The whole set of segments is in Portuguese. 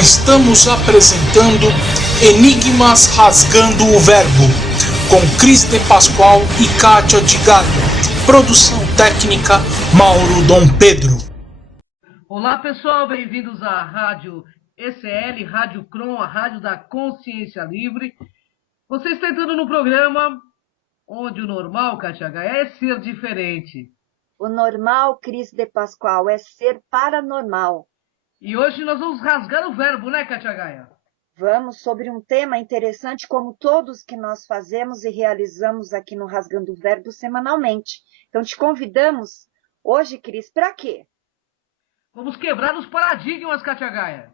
Estamos apresentando Enigmas Rasgando o Verbo, com Cris de Pascoal e Kátia de Galho. Produção técnica Mauro Dom Pedro. Olá pessoal, bem-vindos à Rádio ECL, Rádio Cron, a Rádio da Consciência Livre. Você está entrando no programa onde o normal, Kátia H, é ser diferente. O normal, Cris de Pascoal, é ser paranormal. E hoje nós vamos rasgar o verbo, né, Kátia Gaia? Vamos sobre um tema interessante, como todos que nós fazemos e realizamos aqui no Rasgando o Verbo semanalmente. Então, te convidamos hoje, Cris, para quê? Vamos quebrar os paradigmas, Kátia Gaia.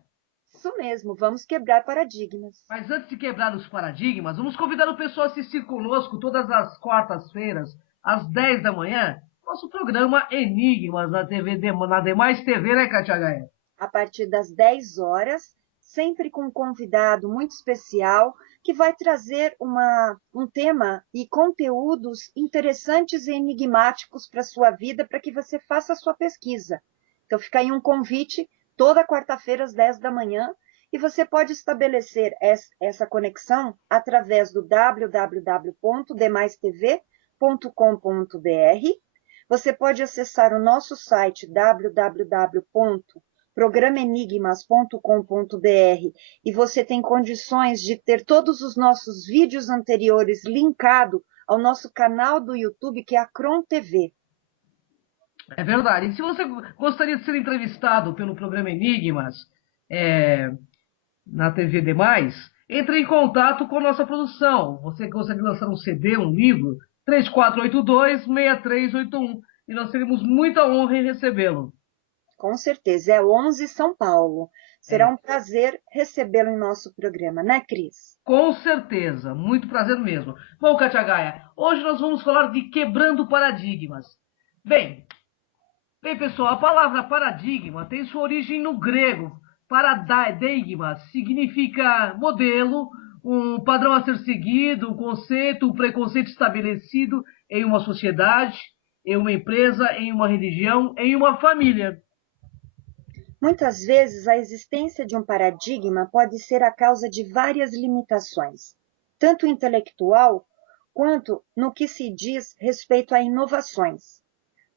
Isso mesmo, vamos quebrar paradigmas. Mas antes de quebrar os paradigmas, vamos convidar o pessoal a assistir conosco todas as quartas-feiras, às 10 da manhã, nosso programa Enigmas na Demais TV, né, Kátia Gaia? A partir das 10 horas, sempre com um convidado muito especial, que vai trazer um tema e conteúdos interessantes e enigmáticos para a sua vida, para que você faça a sua pesquisa. Então, fica aí um convite, toda quarta-feira, às 10 da manhã, e você pode estabelecer essa conexão através do www.demaistv.com.br. Você pode acessar o nosso site www.programaenigmas.com.br e você tem condições de ter todos os nossos vídeos anteriores linkados ao nosso canal do YouTube, que é a Cron TV. É verdade. E se você gostaria de ser entrevistado pelo programa Enigmas na TV Demais, entre em contato com nossa produção. Você gostaria de lançar um CD, um livro? 3482-6381. E nós teremos muita honra em recebê-lo. Com certeza, é 11 São Paulo. Será um prazer recebê-lo em nosso programa, né, Cris? Com certeza, muito prazer mesmo. Bom, Kátia Gaia, hoje nós vamos falar de quebrando paradigmas. Bem, pessoal, a palavra paradigma tem sua origem no grego. Paradigma significa modelo, um padrão a ser seguido, um conceito, um preconceito estabelecido em uma sociedade, em uma empresa, em uma religião, em uma família. Muitas vezes, a existência de um paradigma pode ser a causa de várias limitações, tanto intelectual quanto no que se diz respeito a inovações.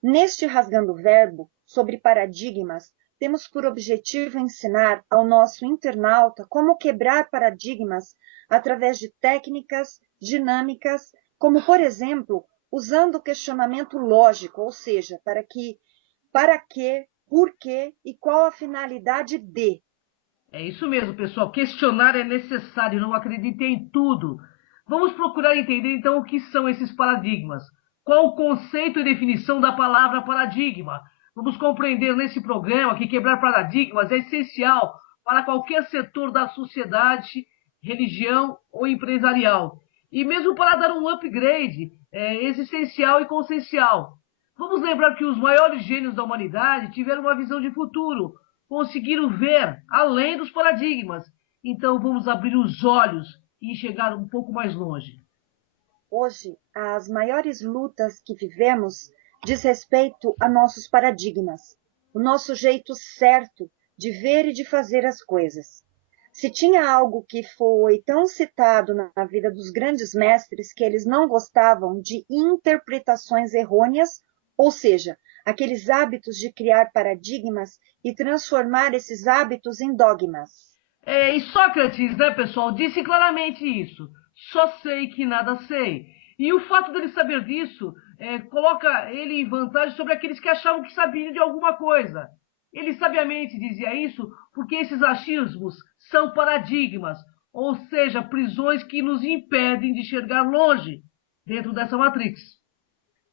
Neste Rasgando o Verbo, sobre paradigmas, temos por objetivo ensinar ao nosso internauta como quebrar paradigmas através de técnicas dinâmicas, como, por exemplo, usando o questionamento lógico, ou seja, para quê, por quê e qual a finalidade de. É isso mesmo, pessoal. Questionar é necessário, não acredite em tudo. Vamos procurar entender, então, o que são esses paradigmas. Qual o conceito e definição da palavra paradigma? Vamos compreender nesse programa que quebrar paradigmas é essencial para qualquer setor da sociedade, religião ou empresarial. E mesmo para dar um upgrade existencial e consciencial. Vamos lembrar que os maiores gênios da humanidade tiveram uma visão de futuro, conseguiram ver além dos paradigmas. Então vamos abrir os olhos e chegar um pouco mais longe. Hoje, as maiores lutas que vivemos diz respeito a nossos paradigmas, o nosso jeito certo de ver e de fazer as coisas. Se tinha algo que foi tão citado na vida dos grandes mestres que eles não gostavam de interpretações errôneas, ou seja, aqueles hábitos de criar paradigmas e transformar esses hábitos em dogmas. E Sócrates, né, pessoal, disse claramente isso. Só sei que nada sei. E o fato dele saber disso coloca ele em vantagem sobre aqueles que achavam que sabiam de alguma coisa. Ele sabiamente dizia isso porque esses achismos são paradigmas, ou seja, prisões que nos impedem de enxergar longe dentro dessa matrix.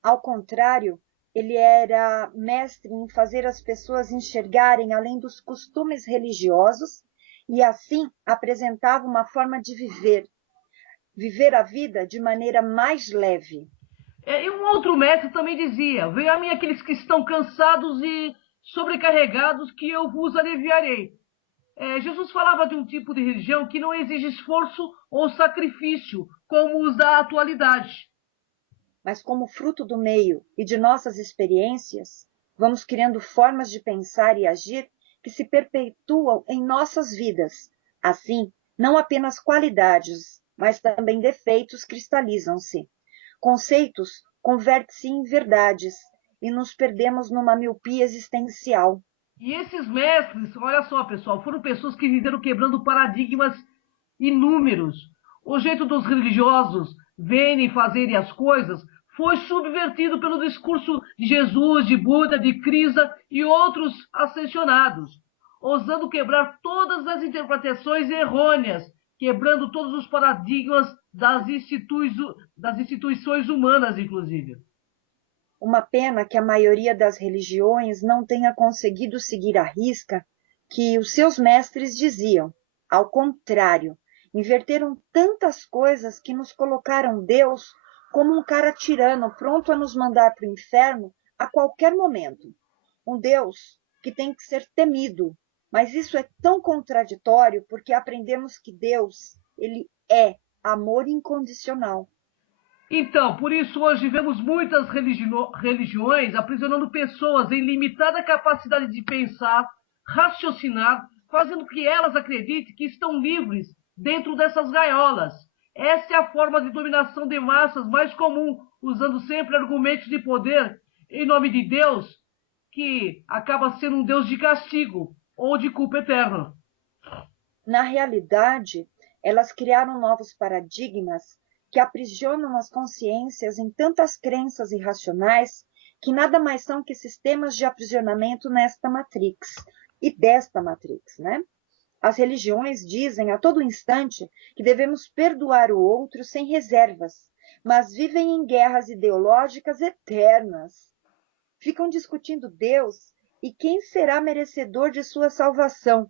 Ao contrário, ele era mestre em fazer as pessoas enxergarem além dos costumes religiosos e assim apresentava uma forma de viver a vida de maneira mais leve. E um outro mestre também dizia: venham a mim aqueles que estão cansados e sobrecarregados, que eu vos aliviarei. Jesus falava de um tipo de religião que não exige esforço ou sacrifício, como os da atualidade. Mas como fruto do meio e de nossas experiências, vamos criando formas de pensar e agir que se perpetuam em nossas vidas. Assim, não apenas qualidades, mas também defeitos cristalizam-se. Conceitos convertem-se em verdades e nos perdemos numa miopia existencial. E esses mestres, olha só, pessoal, foram pessoas que viveram quebrando paradigmas inúmeros. O jeito dos religiosos verem e fazerem as coisas foi subvertido pelo discurso de Jesus, de Buda, de Krishna e outros ascensionados, ousando quebrar todas as interpretações errôneas, quebrando todos os paradigmas das instituições humanas, inclusive. Uma pena que a maioria das religiões não tenha conseguido seguir à risca que os seus mestres diziam. Ao contrário, inverteram tantas coisas que nos colocaram Deus como um cara tirano, pronto a nos mandar para o inferno a qualquer momento. Um Deus que tem que ser temido. Mas isso é tão contraditório porque aprendemos que Deus, ele é amor incondicional. Então, por isso hoje vemos muitas religiões aprisionando pessoas em limitada capacidade de pensar, raciocinar, fazendo que elas acreditem que estão livres dentro dessas gaiolas. Essa é a forma de dominação de massas mais comum, usando sempre argumentos de poder em nome de Deus, que acaba sendo um Deus de castigo ou de culpa eterna. Na realidade, elas criaram novos paradigmas que aprisionam as consciências em tantas crenças irracionais que nada mais são que sistemas de aprisionamento nesta matrix e desta matrix, né? As religiões dizem a todo instante que devemos perdoar o outro sem reservas, mas vivem em guerras ideológicas eternas. Ficam discutindo Deus e quem será merecedor de sua salvação.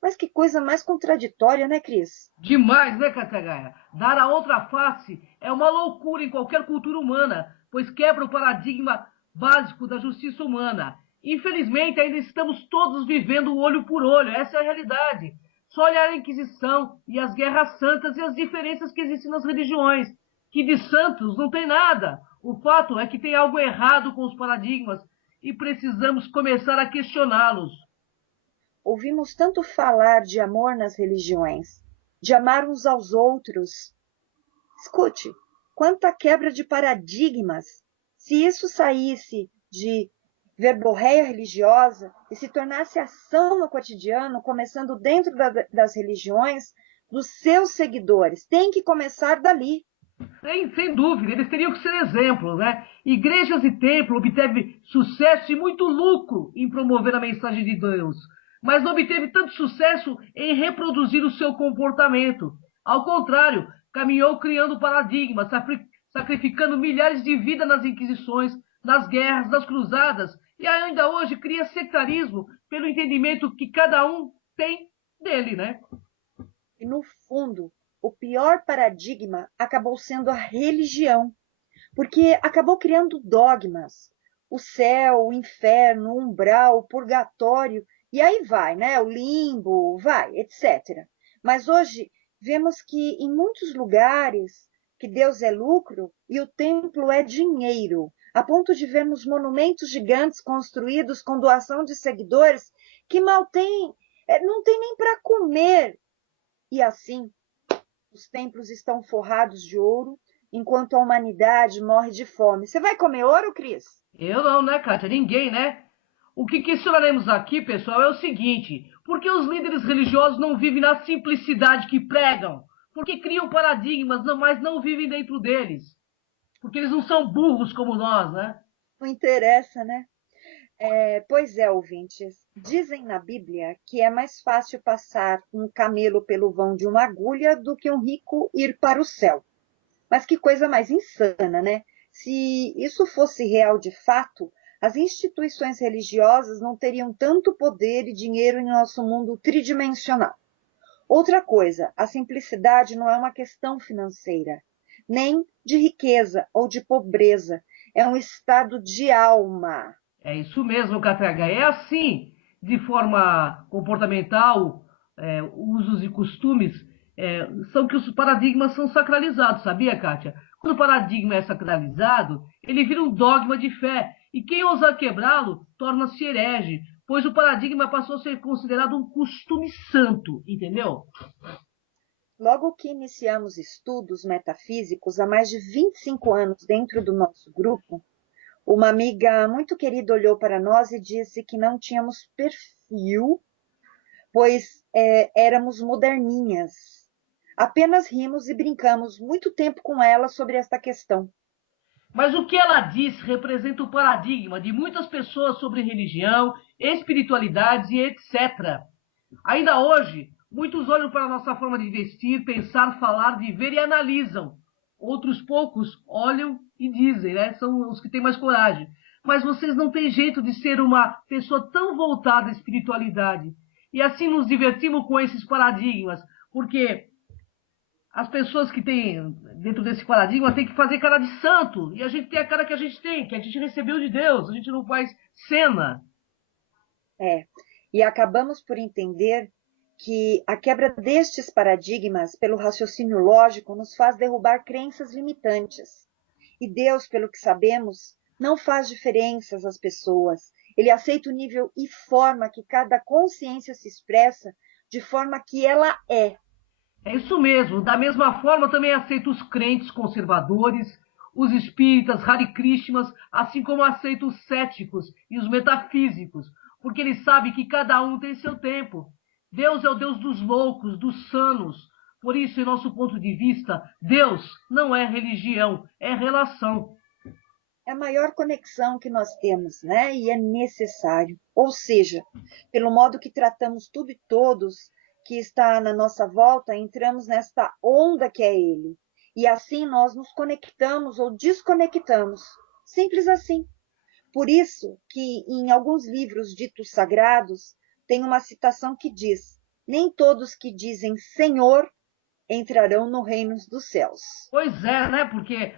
Mas que coisa mais contraditória, né, Cris? Demais, né, Catagaia? Dar a outra face é uma loucura em qualquer cultura humana, pois quebra o paradigma básico da justiça humana. Infelizmente, ainda estamos todos vivendo olho por olho, essa é a realidade. Só olhar a Inquisição e as guerras santas e as diferenças que existem nas religiões, que de santos não tem nada. O fato é que tem algo errado com os paradigmas e precisamos começar a questioná-los. Ouvimos tanto falar de amor nas religiões, de amar uns aos outros. Escute, quanta quebra de paradigmas! Se isso saísse de verborreia religiosa e se tornasse ação no cotidiano, começando dentro das religiões, dos seus seguidores, tem que começar dali. Sem dúvida, eles teriam que ser exemplos, né? Igrejas e templos obteve sucesso e muito lucro em promover a mensagem de Deus, mas não obteve tanto sucesso em reproduzir o seu comportamento. Ao contrário, caminhou criando paradigmas, sacrificando milhares de vidas nas inquisições, nas guerras, nas cruzadas, e ainda hoje cria sectarismo pelo entendimento que cada um tem dele, né? E no fundo, o pior paradigma acabou sendo a religião, porque acabou criando dogmas. O céu, o inferno, o umbral, o purgatório, e aí vai, né? O limbo, vai, etc. Mas hoje vemos que em muitos lugares que Deus é lucro e o templo é dinheiro, a ponto de vermos monumentos gigantes construídos com doação de seguidores que mal têm, não tem nem para comer. E assim, os templos estão forrados de ouro, enquanto a humanidade morre de fome. Você vai comer ouro, Cris? Eu não, né, Kátia? Ninguém, né? O que questionaremos aqui, pessoal, é o seguinte: por que os líderes religiosos não vivem na simplicidade que pregam? Porque criam paradigmas, mas não vivem dentro deles? Porque eles não são burros como nós, né? Não interessa, né? Pois é, ouvintes. Dizem na Bíblia que é mais fácil passar um camelo pelo vão de uma agulha do que um rico ir para o céu. Mas que coisa mais insana, né? Se isso fosse real de fato, as instituições religiosas não teriam tanto poder e dinheiro em nosso mundo tridimensional. Outra coisa, a simplicidade não é uma questão financeira, nem de riqueza ou de pobreza. É um estado de alma. É isso mesmo, KTH. É assim, de forma comportamental, usos e costumes, são que os paradigmas são sacralizados, sabia, Kátia? Quando o paradigma é sacralizado, ele vira um dogma de fé, e quem ousar quebrá-lo torna-se herege, pois o paradigma passou a ser considerado um costume santo, entendeu? Logo que iniciamos estudos metafísicos há mais de 25 anos dentro do nosso grupo, uma amiga muito querida olhou para nós e disse que não tínhamos perfil, pois éramos moderninhas. Apenas rimos e brincamos muito tempo com ela sobre esta questão. Mas o que ela disse representa o paradigma de muitas pessoas sobre religião, espiritualidades e etc. Ainda hoje, muitos olham para a nossa forma de vestir, pensar, falar, viver e analisam. Outros poucos olham e dizem, né? São os que têm mais coragem. Mas vocês não têm jeito de ser uma pessoa tão voltada à espiritualidade. E assim nos divertimos com esses paradigmas, porque as pessoas que têm dentro desse paradigma têm que fazer cara de santo. E a gente tem a cara que a gente tem, que a gente recebeu de Deus. A gente não faz cena. E acabamos por entender que a quebra destes paradigmas pelo raciocínio lógico nos faz derrubar crenças limitantes. E Deus, pelo que sabemos, não faz diferenças às pessoas. Ele aceita o nível e forma que cada consciência se expressa de forma que ela é. É isso mesmo. Da mesma forma, também aceita os crentes conservadores, os espíritas, Hare Krishnas, assim como aceita os céticos e os metafísicos, porque ele sabe que cada um tem seu tempo. Deus é o Deus dos loucos, dos sanos. Por isso, em nosso ponto de vista, Deus não é religião, é relação. É a maior conexão que nós temos, né? E é necessário. Ou seja, pelo modo que tratamos tudo e todos que está na nossa volta, entramos nesta onda que é Ele. E assim nós nos conectamos ou desconectamos. Simples assim. Por isso que em alguns livros ditos sagrados, tem uma citação que diz: nem todos que dizem Senhor entrarão no reino dos céus. Pois é, né? Porque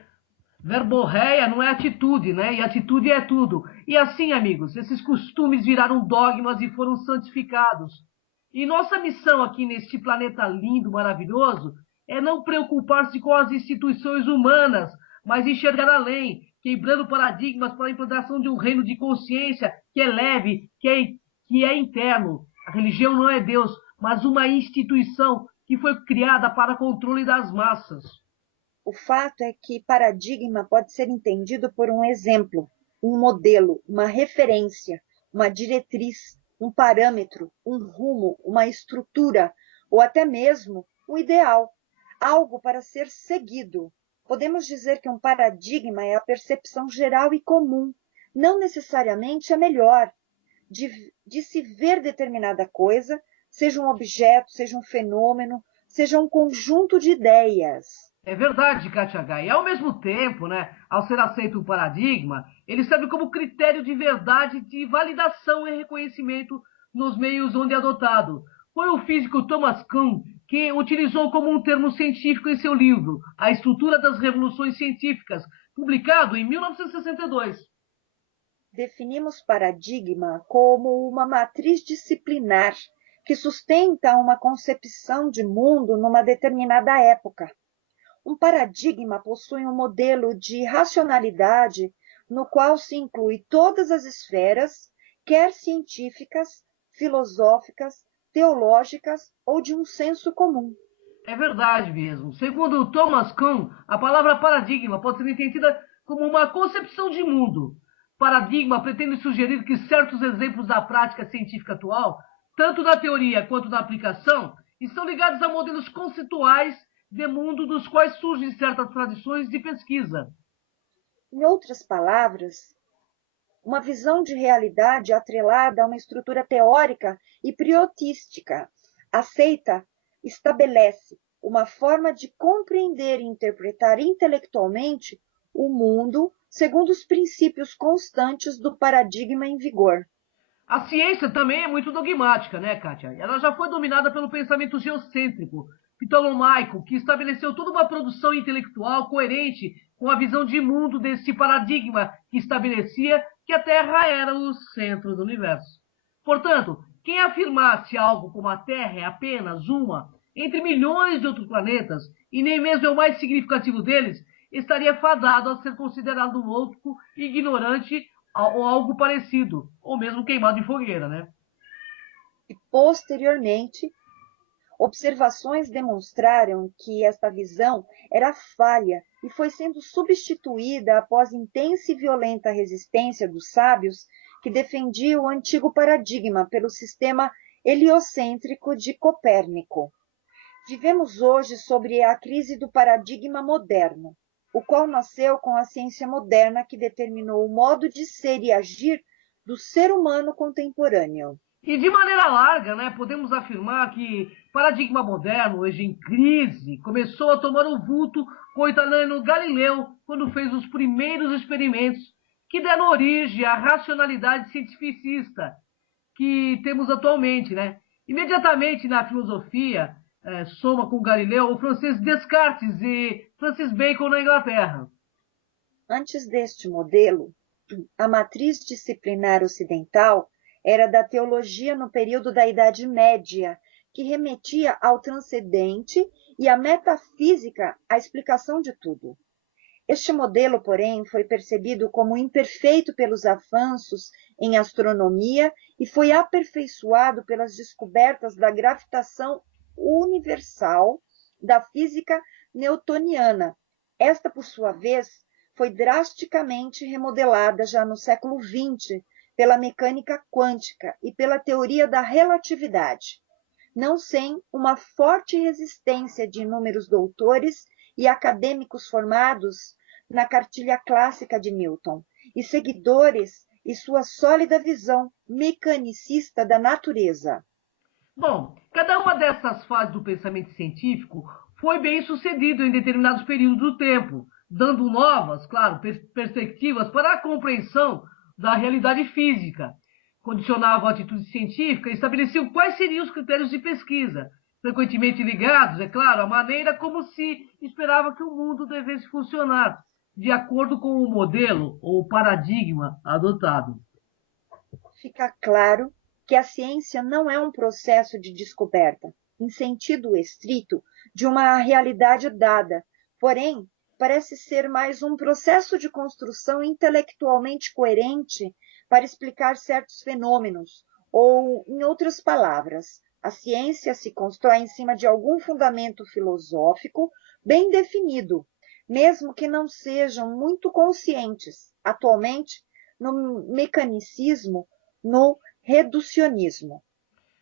verborreia não é atitude, né? E atitude é tudo. E assim, amigos, esses costumes viraram dogmas e foram santificados. E nossa missão aqui neste planeta lindo, maravilhoso, é não preocupar-se com as instituições humanas, mas enxergar além, quebrando paradigmas para a implantação de um reino de consciência que é leve, que é interno. A religião não é Deus, mas uma instituição que foi criada para controle das massas. O fato é que paradigma pode ser entendido por um exemplo, um modelo, uma referência, uma diretriz, um parâmetro, um rumo, uma estrutura, ou até mesmo um ideal, algo para ser seguido. Podemos dizer que um paradigma é a percepção geral e comum, não necessariamente a melhor, de se ver determinada coisa, seja um objeto, seja um fenômeno, seja um conjunto de ideias. É verdade, Katia Gai. E ao mesmo tempo, né, ao ser aceito um paradigma, ele serve como critério de verdade, de validação e reconhecimento nos meios onde é adotado. Foi o físico Thomas Kuhn que utilizou como um termo científico em seu livro A Estrutura das Revoluções Científicas, publicado em 1962. Definimos paradigma como uma matriz disciplinar que sustenta uma concepção de mundo numa determinada época. Um paradigma possui um modelo de racionalidade no qual se inclui todas as esferas, quer científicas, filosóficas, teológicas ou de um senso comum. É verdade mesmo. Segundo Thomas Kuhn, a palavra paradigma pode ser entendida como uma concepção de mundo. Paradigma pretende sugerir que certos exemplos da prática científica atual, tanto na teoria quanto na aplicação, estão ligados a modelos conceituais de mundo dos quais surgem certas tradições de pesquisa. Em outras palavras, uma visão de realidade atrelada a uma estrutura teórica e priotística, aceita, estabelece uma forma de compreender e interpretar intelectualmente o mundo segundo os princípios constantes do paradigma em vigor. A ciência também é muito dogmática, né, Kátia? Ela já foi dominada pelo pensamento geocêntrico, ptolomaico, que estabeleceu toda uma produção intelectual coerente com a visão de mundo desse paradigma que estabelecia que a Terra era o centro do universo. Portanto, quem afirmasse algo como a Terra é apenas uma entre milhões de outros planetas, e nem mesmo é o mais significativo deles, estaria fadado a ser considerado louco, ignorante ou algo parecido, ou mesmo queimado em fogueira, né? E, posteriormente, observações demonstraram que esta visão era falha e foi sendo substituída após intensa e violenta resistência dos sábios que defendiam o antigo paradigma pelo sistema heliocêntrico de Copérnico. Vivemos hoje sobre a crise do paradigma moderno, o qual nasceu com a ciência moderna que determinou o modo de ser e agir do ser humano contemporâneo. E de maneira larga, né, podemos afirmar que o paradigma moderno, hoje em crise, começou a tomar o vulto com o italiano Galileu, quando fez os primeiros experimentos que deram origem à racionalidade cientificista que temos atualmente, né? Imediatamente na filosofia, soma com Galileu o francês Descartes e Francis Bacon na Inglaterra. Antes deste modelo, a matriz disciplinar ocidental era da teologia no período da Idade Média, que remetia ao transcendente e à metafísica, a explicação de tudo. Este modelo, porém, foi percebido como imperfeito pelos avanços em astronomia e foi aperfeiçoado pelas descobertas da gravitação universal, da física newtoniana. Esta, por sua vez, foi drasticamente remodelada já no século XX pela mecânica quântica e pela teoria da relatividade, não sem uma forte resistência de inúmeros doutores e acadêmicos formados na cartilha clássica de Newton, e seguidores e sua sólida visão mecanicista da natureza. Bom, cada uma dessas fases do pensamento científico foi bem sucedido em determinados períodos do tempo, dando novas, claro, perspectivas para a compreensão da realidade física. Condicionavam a atitude científica e estabeleciam quais seriam os critérios de pesquisa, frequentemente ligados, é claro, à maneira como se esperava que o mundo devesse funcionar, de acordo com o modelo ou paradigma adotado. Fica claro que a ciência não é um processo de descoberta, em sentido estrito, de uma realidade dada, porém, parece ser mais um processo de construção intelectualmente coerente para explicar certos fenômenos, ou, em outras palavras, a ciência se constrói em cima de algum fundamento filosófico bem definido, mesmo que não sejam muito conscientes, atualmente, no mecanicismo, no reducionismo.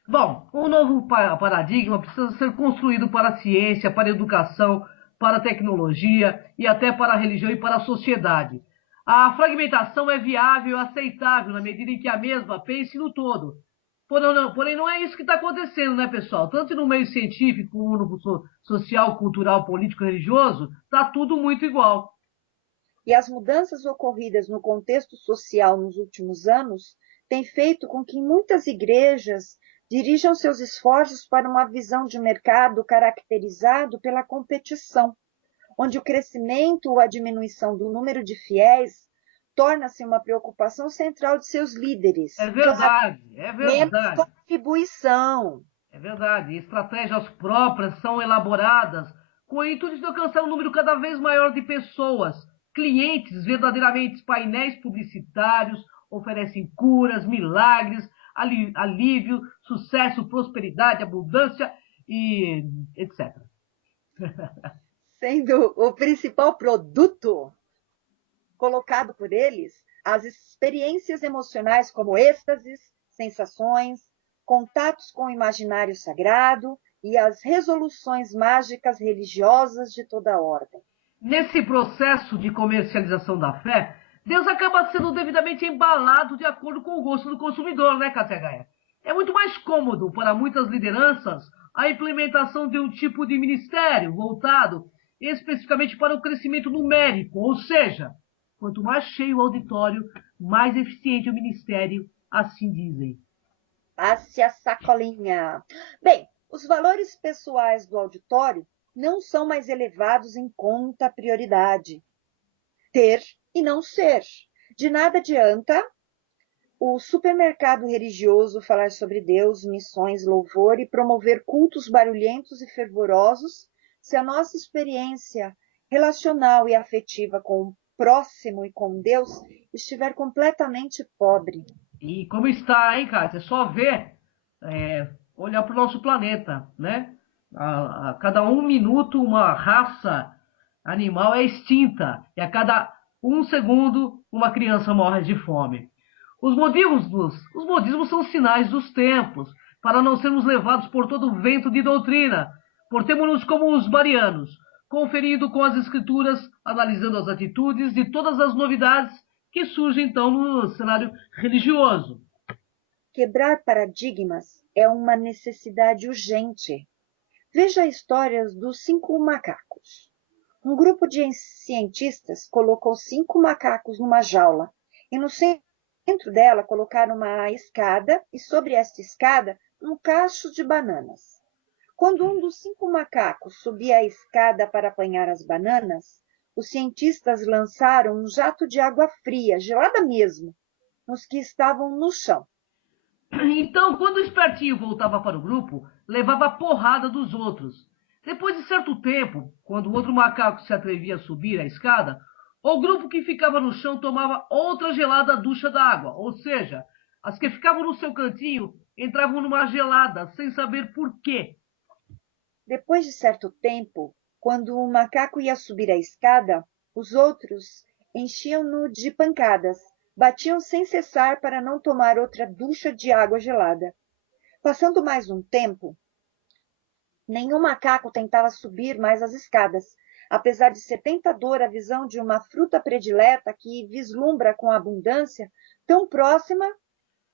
Bom, um novo paradigma precisa ser construído para a ciência, para a educação, para a tecnologia e até para a religião e para a sociedade. A fragmentação é viável e aceitável na medida em que a mesma pense no todo. Porém, não é isso que está acontecendo, né, pessoal? Tanto no meio científico como no social, cultural, político, religioso, está tudo muito igual. E as mudanças ocorridas no contexto social nos últimos anos têm feito com que muitas igrejas dirijam seus esforços para uma visão de mercado caracterizado pela competição, onde o crescimento ou a diminuição do número de fiéis torna-se uma preocupação central de seus líderes. É verdade, é Menos verdade. contribuição. É verdade. Estratégias próprias são elaboradas com o intuito de alcançar um número cada vez maior de pessoas. Clientes verdadeiramente painéis publicitários oferecem curas, milagres, alívio, sucesso, prosperidade, abundância e etc. Sendo o principal produto colocado por eles as experiências emocionais como êxtases, sensações, contatos com o imaginário sagrado e as resoluções mágicas religiosas de toda ordem. Nesse processo de comercialização da fé, Deus acaba sendo devidamente embalado de acordo com o gosto do consumidor, né, Cátia Gaia? É muito mais cômodo para muitas lideranças a implementação de um tipo de ministério voltado especificamente para o crescimento numérico, ou seja, quanto mais cheio o auditório, mais eficiente o ministério, assim dizem. Passe a sacolinha. Bem, os valores pessoais do auditório não são mais elevados em conta prioridade. Ter e não ser. De nada adianta o supermercado religioso falar sobre Deus, missões, louvor e promover cultos barulhentos e fervorosos se a nossa experiência relacional e afetiva com próximo e com Deus, estiver completamente pobre. E como está, hein, Kátia? É só ver, olhar para o nosso planeta, né? A cada 1 minuto uma raça animal é extinta e a cada 1 segundo uma criança morre de fome. Os modismos são sinais dos tempos, para não sermos levados por todo o vento de doutrina. Portemo-nos como os marianos, conferindo com as escrituras, analisando as atitudes de todas as novidades que surgem então no cenário religioso. Quebrar paradigmas é uma necessidade urgente. Veja a história dos 5 macacos. Um grupo de cientistas colocou 5 macacos numa jaula e no centro dela colocaram uma escada e sobre esta escada um cacho de bananas. Quando um dos 5 macacos subia a escada para apanhar as bananas, os cientistas lançaram um jato de água fria, gelada mesmo, nos que estavam no chão. Então, quando o espertinho voltava para o grupo, levava a porrada dos outros. Depois de certo tempo, quando o outro macaco se atrevia a subir a escada, o grupo que ficava no chão tomava outra gelada ducha d'água, ou seja, as que ficavam no seu cantinho entravam numa gelada sem saber por quê. Depois de certo tempo, quando o macaco ia subir a escada, os outros enchiam-no de pancadas, batiam sem cessar para não tomar outra ducha de água gelada. Passando mais um tempo, nenhum macaco tentava subir mais as escadas, apesar de ser tentadora a visão de uma fruta predileta que vislumbra com abundância tão próxima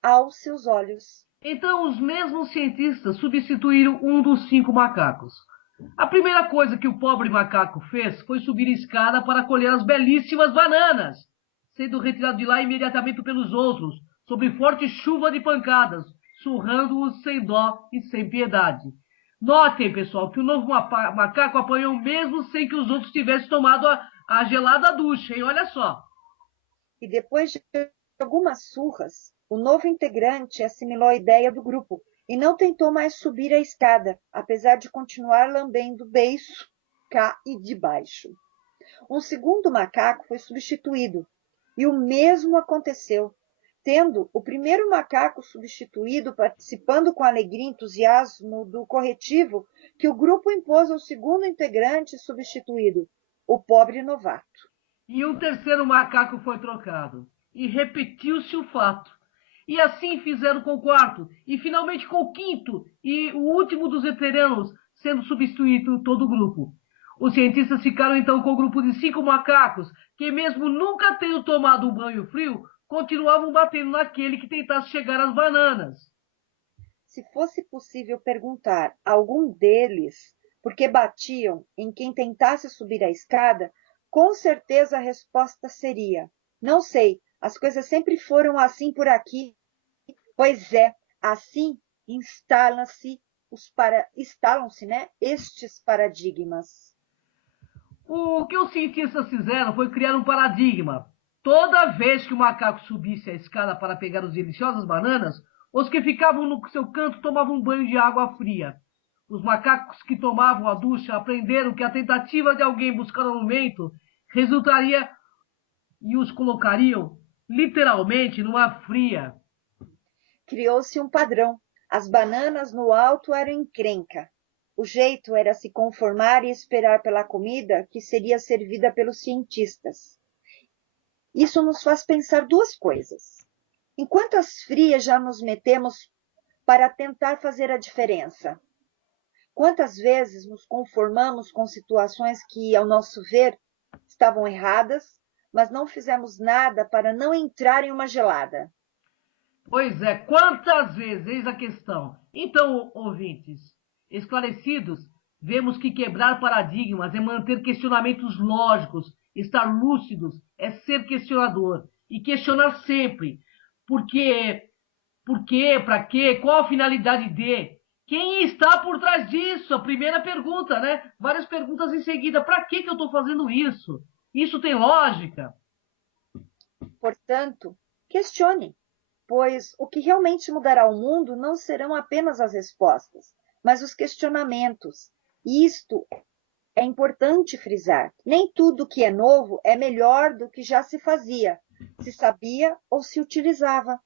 aos seus olhos. Então, os mesmos cientistas substituíram um dos 5 macacos. A primeira coisa que o pobre macaco fez foi subir a escada para colher as belíssimas bananas, sendo retirado de lá imediatamente pelos outros, sob forte chuva de pancadas, surrando-os sem dó e sem piedade. Notem, pessoal, que o novo macaco apanhou mesmo sem que os outros tivessem tomado a gelada ducha, hein? Olha só. E depois de algumas surras, o novo integrante assimilou a ideia do grupo e não tentou mais subir a escada, apesar de continuar lambendo beiço cá e de baixo. Um segundo macaco foi substituído, e o mesmo aconteceu, tendo o primeiro macaco substituído participando com alegria e entusiasmo do corretivo que o grupo impôs ao segundo integrante substituído, o pobre novato. E um terceiro macaco foi trocado. E repetiu-se o fato. E assim fizeram com o quarto, e finalmente com o quinto, e o último dos veteranos, sendo substituído todo o grupo. Os cientistas ficaram então com o grupo de 5 macacos, que mesmo nunca tendo tomado um banho frio, continuavam batendo naquele que tentasse chegar às bananas. Se fosse possível perguntar a algum deles por que batiam em quem tentasse subir a escada, com certeza a resposta seria: não sei, as coisas sempre foram assim por aqui. Pois é, assim instalam-se, né, estes paradigmas. O que os cientistas fizeram foi criar um paradigma. Toda vez que o macaco subisse a escada para pegar as deliciosas bananas, os que ficavam no seu canto tomavam um banho de água fria. Os macacos que tomavam a ducha aprenderam que a tentativa de alguém buscar um alimento resultaria e os colocariam literalmente numa fria. Criou-se um padrão. As bananas no alto eram encrenca. O jeito era se conformar e esperar pela comida que seria servida pelos cientistas. Isso nos faz pensar 2 coisas. Em quantas frias já nos metemos para tentar fazer a diferença? Quantas vezes nos conformamos com situações que, ao nosso ver, estavam erradas, mas não fizemos nada para não entrar em uma gelada? Pois é, quantas vezes? Eis a questão. Então, ouvintes, esclarecidos, vemos que quebrar paradigmas é manter questionamentos lógicos, estar lúcidos é ser questionador e questionar sempre. Por quê? Por quê? Para quê? Qual a finalidade de? Quem está por trás disso? A primeira pergunta, né? Várias perguntas em seguida. Para que eu estou fazendo isso? Isso tem lógica? Portanto, questione, pois o que realmente mudará o mundo não serão apenas as respostas, mas os questionamentos. E isto é importante frisar: nem tudo que é novo é melhor do que já se fazia, se sabia ou se utilizava.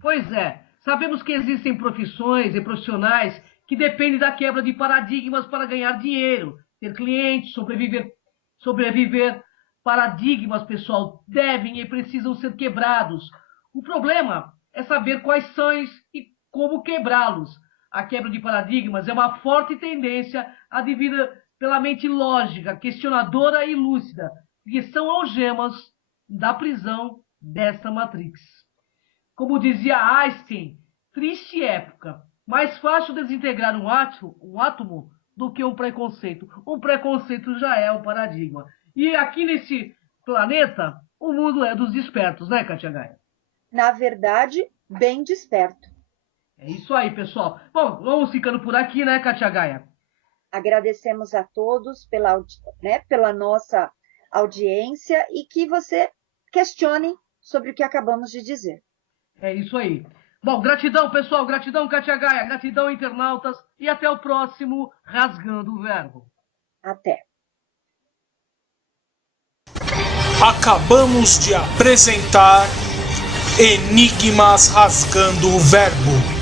Pois é, sabemos que existem profissões e profissionais que dependem da quebra de paradigmas para ganhar dinheiro, ter clientes, sobreviver. Paradigmas, pessoal, devem e precisam ser quebrados. O problema é saber quais são e como quebrá-los. A quebra de paradigmas é uma forte tendência advida pela mente lógica, questionadora e lúcida, que são algemas da prisão desta Matrix. Como dizia Einstein, triste época, mais fácil desintegrar um átomo do que um preconceito. Um preconceito já é um paradigma. E aqui nesse planeta, o mundo é dos despertos, né, Kátia Gaia? Na verdade, bem desperto. É isso aí, pessoal. Bom, vamos ficando por aqui, né, Kátia Gaia? Agradecemos a todos pela nossa audiência e que você questione sobre o que acabamos de dizer. É isso aí. Bom, gratidão, pessoal. Gratidão, Kátia Gaia. Gratidão, internautas. E até o próximo Rasgando o Verbo. Até. Acabamos de apresentar Enigmas Rasgando o Verbo.